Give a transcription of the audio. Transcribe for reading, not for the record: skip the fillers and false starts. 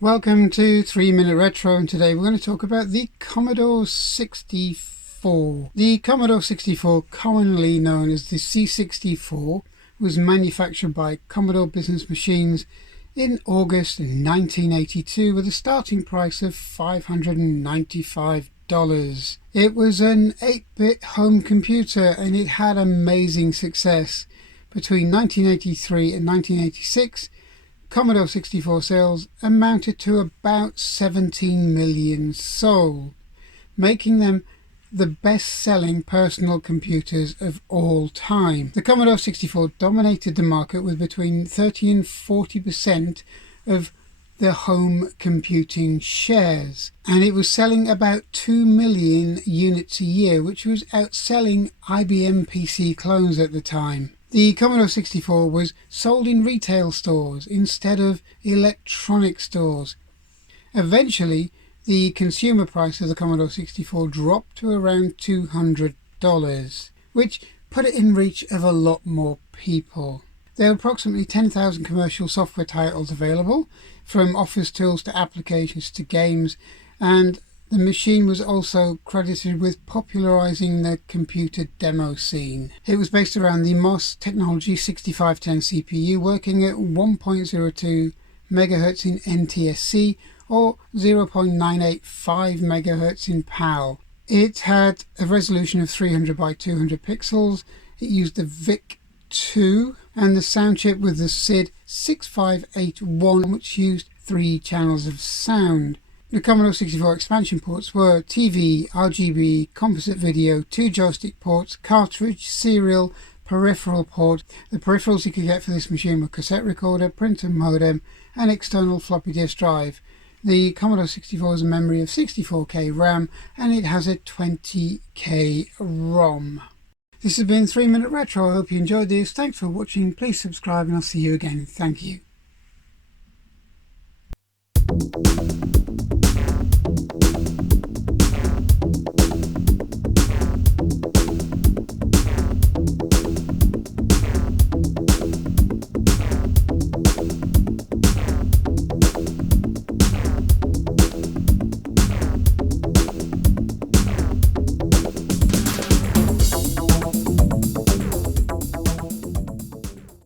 Welcome to 3 Minute Retro, and today we're going to talk about the Commodore 64. The Commodore 64, commonly known as the C64, was manufactured by Commodore Business Machines in August 1982 with a starting price of $595. It was an 8-bit home computer and it had amazing success. Between 1983 and 1986, Commodore 64 sales amounted to about 17 million sold, making them the best-selling personal computers of all time. The Commodore 64 dominated the market with between 30 and 40% of the home computing shares, and it was selling about 2 million units a year, which was outselling IBM PC clones at the time. The Commodore 64 was sold in retail stores instead of electronic stores. Eventually, the consumer price of the Commodore 64 dropped to around $200, which put it in reach of a lot more people. There were approximately 10,000 commercial software titles available, from office tools to applications to games, and the machine was also credited with popularizing the computer demo scene. It was based around the MOS Technology 6510 CPU, working at 1.02 MHz in NTSC or 0.985 MHz in PAL. It had a resolution of 300 by 200 pixels. It used the VIC-2 and the sound chip with the SID 6581, which used 3 channels of sound. The Commodore 64 expansion ports were TV, RGB, composite video, 2 joystick ports, cartridge, serial, peripheral port. The peripherals you could get for this machine were cassette recorder, printer modem, and external floppy disk drive. The Commodore 64 has a memory of 64K RAM and it has a 20K ROM. This has been 3 Minute Retro. I hope you enjoyed this. Thanks for watching. Please subscribe and I'll see you again. Thank you.